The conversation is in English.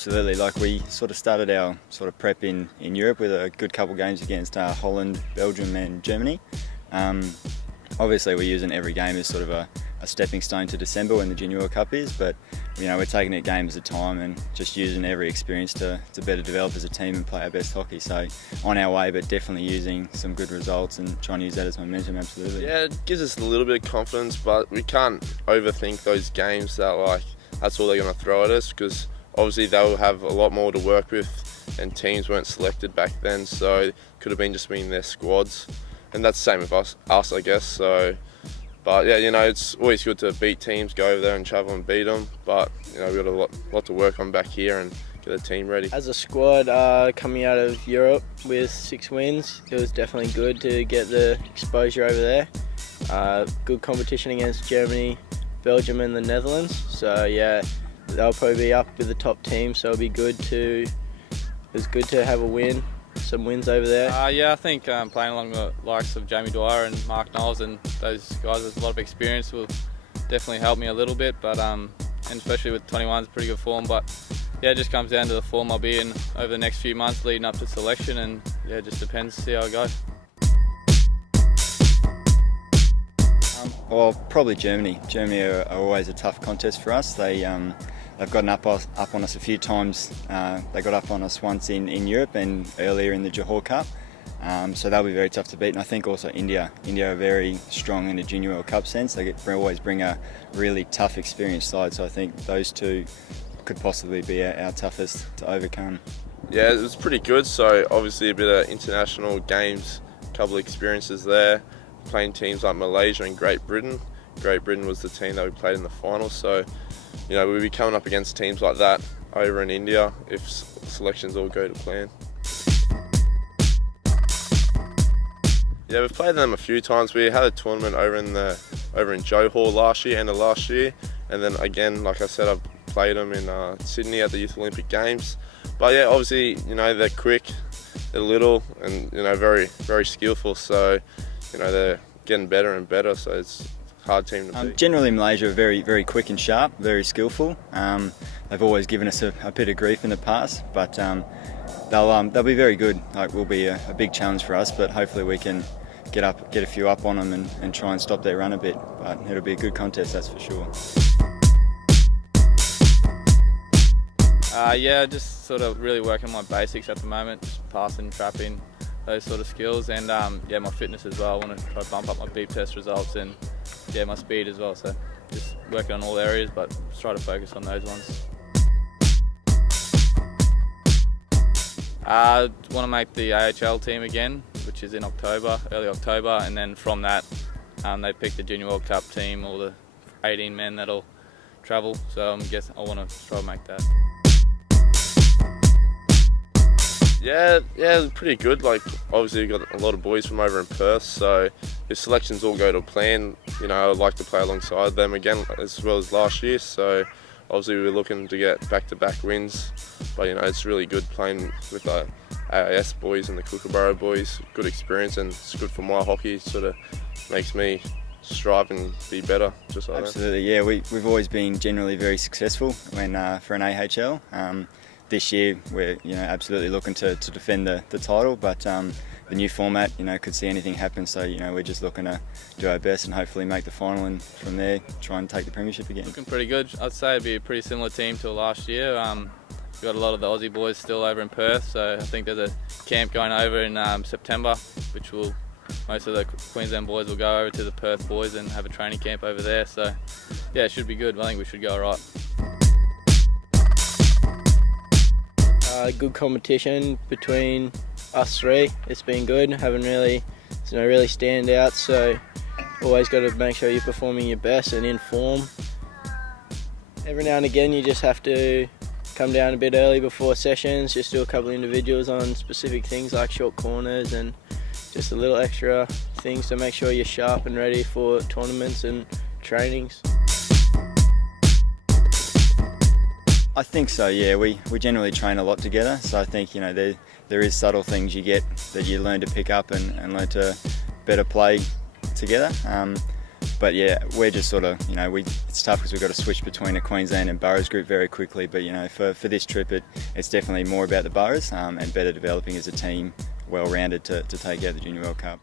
Absolutely. Like we sort of started our sort of prep in Europe with a good couple games against Holland, Belgium and Germany. Obviously we're using every game as sort of a stepping stone to December when the Junior World Cup is, but we're taking it game at a time and just using every experience to better develop as a team and play our best hockey. So on our way, but definitely using some good results and trying to use that as momentum, absolutely. Yeah, it gives us a little bit of confidence, but we can't overthink those games that that's all they're going to throw at us, because obviously they'll have a lot more to work with and teams weren't selected back then, so it could have been their squads. And that's the same with us I guess. So, but yeah, it's always good to beat teams, go over there and travel and beat them. But we've got a lot to work on back here and get the team ready. As a squad coming out of Europe with 6 wins, it was definitely good to get the exposure over there. Good competition against Germany, Belgium and the Netherlands. So yeah, they'll probably be up with the top team. So it'll be good to have a win. Some wins over there. Yeah, I think playing along the likes of Jamie Dwyer and Mark Knowles and those guys with a lot of experience will definitely help me a little bit, but and especially with 21's pretty good form. But yeah, it just comes down to the form I'll be in over the next few months leading up to selection, and yeah, it just depends to see how it goes. Well, probably Germany. Germany are always a tough contest for us. They've gotten up on us a few times. They got up on us once in Europe and earlier in the Johor Cup. So they'll be very tough to beat. And I think also India. India are very strong in a Junior World Cup sense. They always bring a really tough, experienced side. So I think those two could possibly be our toughest to overcome. Yeah, it was pretty good. So obviously a bit of international games, a couple of experiences there. Playing teams like Malaysia and Great Britain. Great Britain was the team that we played in the final. So we'll be coming up against teams like that over in India if selections all go to plan. Yeah, we've played them a few times. We had a tournament over in Johor last year, end of last year, and then again, like I said, I've played them in Sydney at the Youth Olympic Games. But yeah, obviously, they're quick, they're little, and very, very skillful. So, they're getting better and better. So it's a hard team to beat. Generally, Malaysia are very, very quick and sharp, very skillful. They've always given us a bit of grief in the past, but they'll be very good. Will be a big challenge for us, but hopefully we can get a few up on them and try and stop their run a bit. But it'll be a good contest, that's for sure. Yeah, just sort of really working on my basics at the moment, just passing, trapping, those sort of skills, and yeah, my fitness as well. I want to try to bump up my beep test results and yeah, my speed as well. So just working on all areas, but just try to focus on those ones. I want to make the AHL team again, which is in October, early October, and then from that they pick the Junior World Cup team, all the 18 men that'll travel. So I guess I want to try to make that. Yeah, pretty good. Obviously we've got a lot of boys from over in Perth, so if selections all go to plan, I'd like to play alongside them again as well as last year. So obviously we're looking to get back-to-back wins, but it's really good playing with the AIS boys and the Kookaburra boys. Good experience, and it's good for my hockey. It sort of makes me strive and be better, just like Absolutely, that. Yeah, we've always been generally very successful when for an AHL. This year we're absolutely looking to defend the title, but the new format could see anything happen, so we're just looking to do our best and hopefully make the final, and from there try and take the premiership again. Looking pretty good. I'd say it'd be a pretty similar team to last year. We've got a lot of the Aussie boys still over in Perth, so I think there's a camp going over in September, which most of the Queensland boys will go over to the Perth boys and have a training camp over there. So yeah, it should be good. I think we should go all right. Good competition between us three. It's been good. Haven't really stand out. So always got to make sure you're performing your best and in form. Every now and again, you just have to come down a bit early before sessions. Just do a couple of individuals on specific things like short corners and just a little extra things to make sure you're sharp and ready for tournaments and trainings. I think so, yeah. We generally train a lot together, so I think there is subtle things you get that you learn to pick up and learn to better play together. But yeah, we're just sort of, it's tough because we've got to switch between a Queensland and Burras group very quickly. But for this trip, it's definitely more about the Burras and better developing as a team, well-rounded to take out the Junior World Cup.